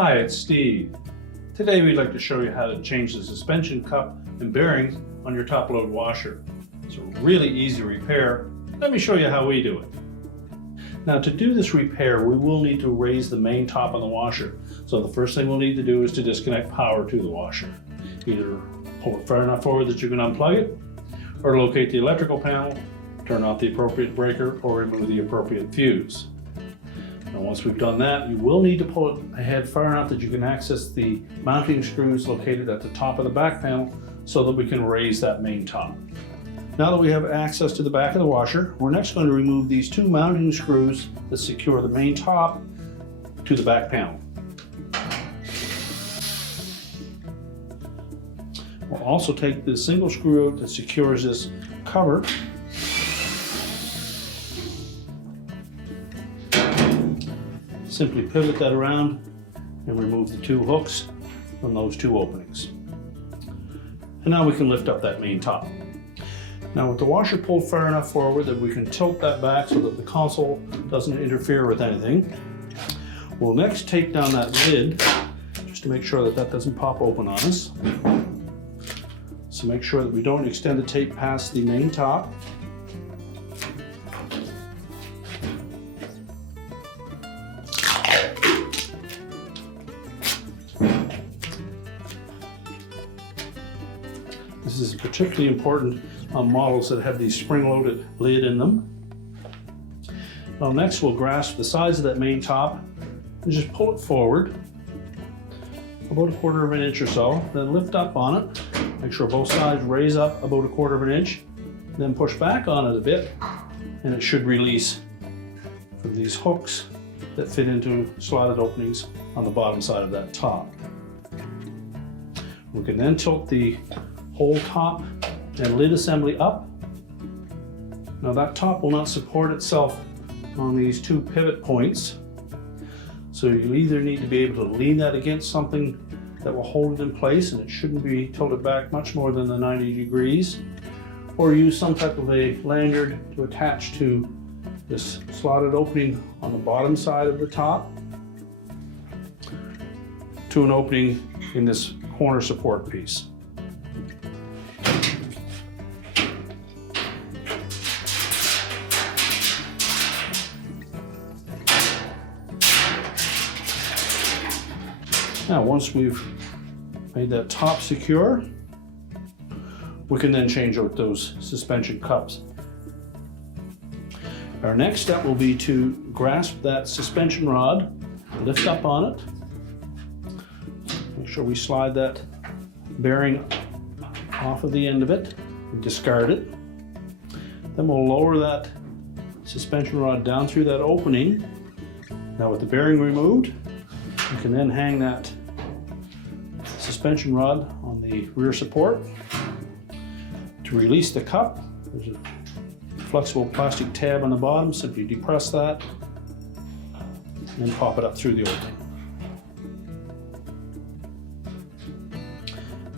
Hi, it's Steve. Today we'd like to show you how to change the suspension cup and bearings on your top load washer. It's a really easy repair. Let me show you how we do it. Now, to do this repair, we will need to raise the main top of the washer. So the first thing we'll need to do is to disconnect power to the washer. Either pull it far enough forward that you can unplug it, or locate the electrical panel, turn off the appropriate breaker, or remove the appropriate fuse. Now, once we've done that, you will need to pull it ahead far enough that you can access the mounting screws located at the top of the back panel so that we can raise that main top. Now that we have access to the back of the washer, we're next going to remove these two mounting screws that secure the main top to the back panel. We'll also take the single screw that secures this cover . Simply pivot that around and remove the two hooks from those two openings. And now we can lift up that main top. Now, with the washer pulled far enough forward that we can tilt that back so that the console doesn't interfere with anything, we'll next take down that lid just to make sure that that doesn't pop open on us. So make sure that we don't extend the tape past the main top. This is particularly important on models that have these spring-loaded lid in them. Now, next we'll grasp the sides of that main top and just pull it forward about 1/4 of an inch or so, then lift up on it. Make sure both sides raise up about 1/4 of an inch, then push back on it a bit, and it should release from these hooks that fit into slotted openings on the bottom side of that top. We can then tilt the whole top and lid assembly up. Now, that top will not support itself on these two pivot points, so you'll either need to be able to lean that against something that will hold it in place, and it shouldn't be tilted back much more than the 90 degrees, or use some type of a lanyard to attach to this slotted opening on the bottom side of the top to an opening in this corner support piece. Now, once we've made that top secure, we can then change out those suspension cups. Our next step will be to grasp that suspension rod, lift up on it, make sure we slide that bearing off of the end of it, and discard it. Then we'll lower that suspension rod down through that opening. Now, with the bearing removed, you can then hang that suspension rod on the rear support. To release the cup, there's a flexible plastic tab on the bottom. Simply depress that and then pop it up through the opening.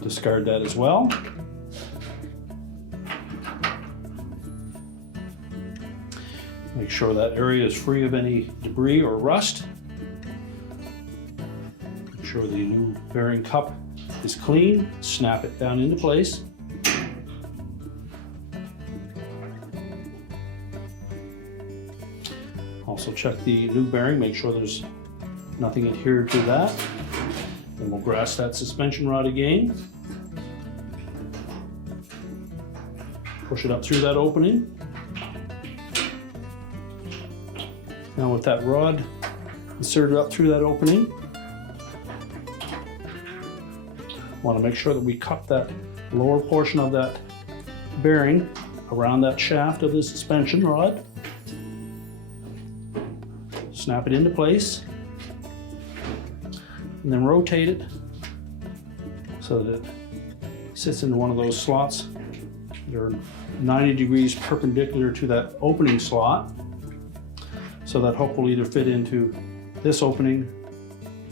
Discard that as well. Make sure that area is free of any debris or rust. Make sure the new bearing cup is clean. Snap it down into place. Also check the new bearing, make sure there's nothing adhered to that. Then we'll grasp that suspension rod again. Push it up through that opening. Now, with that rod inserted up through that opening, want to make sure that we cup that lower portion of that bearing around that shaft of the suspension rod. Snap it into place and then rotate it so that it sits into one of those slots that are 90 degrees perpendicular to that opening slot. So that hook will either fit into this opening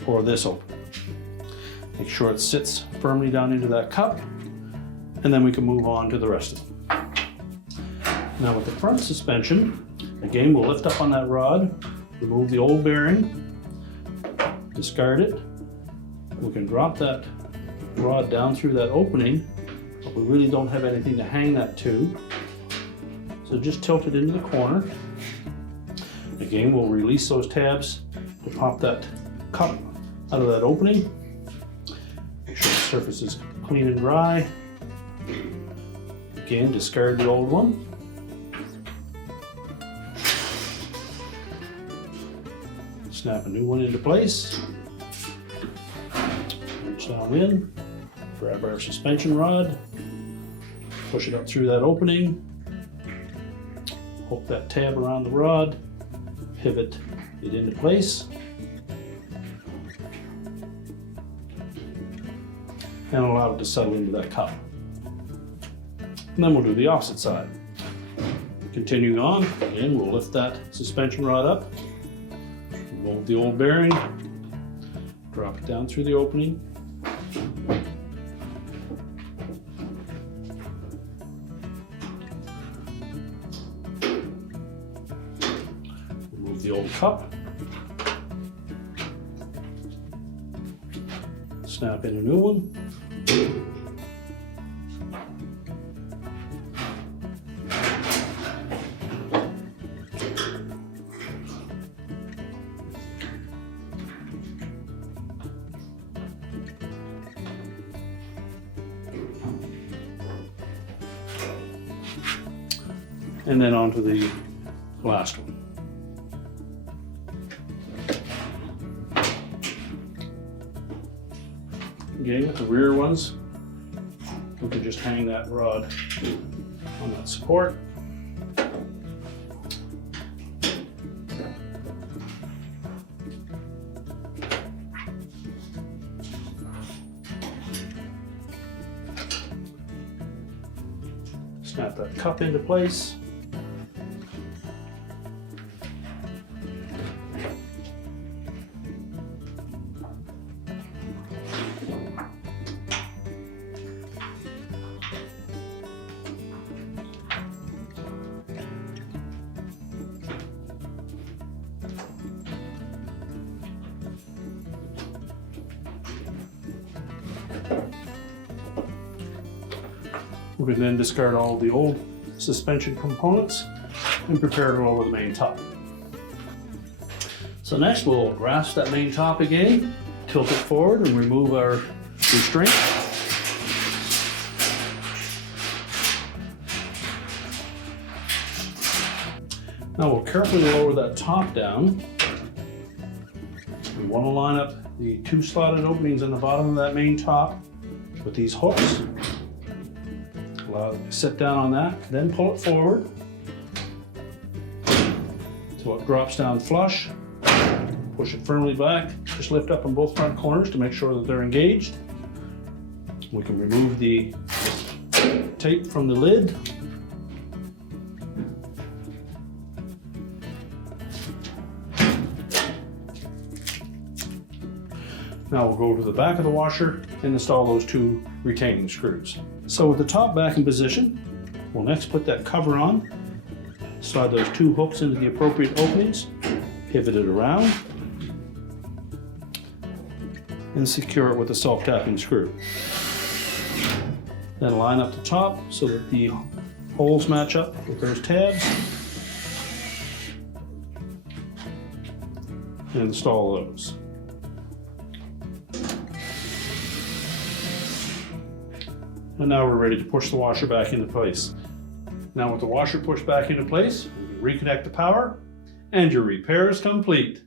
or this opening. Make sure it sits firmly down into that cup, and then we can move on to the rest of them. Now, with the front suspension, Again, we'll lift up on that rod, remove the old bearing, discard it, We can drop that rod down through that opening, but we really don't have anything to hang that to. So just tilt it into the corner. Again, we'll release those tabs to pop that cup out of that opening. Make sure the surface is clean and dry. Again, discard the old one. Snap a new one into place. Reach down in, grab our suspension rod, push it up through that opening, hook that tab around the rod, pivot it into place, and allow it to settle into that cup. And then we'll do the opposite side. Continuing on, again, we'll lift that suspension rod up, remove the old bearing, drop it down through the opening, remove the old cup, snap in a new one, and then onto the last one. Again, with the rear ones, we can just hang that rod on that support. Snap that cup into place. We can then discard all the old suspension components and prepare to lower the main top. So next we'll grasp that main top again, tilt it forward and remove our restraint. Now we'll carefully lower that top down. We want to line up the two slotted openings on the bottom of that main top with these hooks. Allow it to sit down on that, then pull it forward so it drops down flush. Push it firmly back, just lift up on both front corners to make sure that they're engaged. We can remove the tape from the lid. Now we'll go to the back of the washer and install those two retaining screws. So with the top back in position, we'll next put that cover on, slide those two hooks into the appropriate openings, pivot it around, and secure it with a self-tapping screw. Then line up the top so that the holes match up with those tabs, and install those. And now we're ready to push the washer back into place. Now with the washer pushed back into place, we can reconnect the power, and your repair is complete.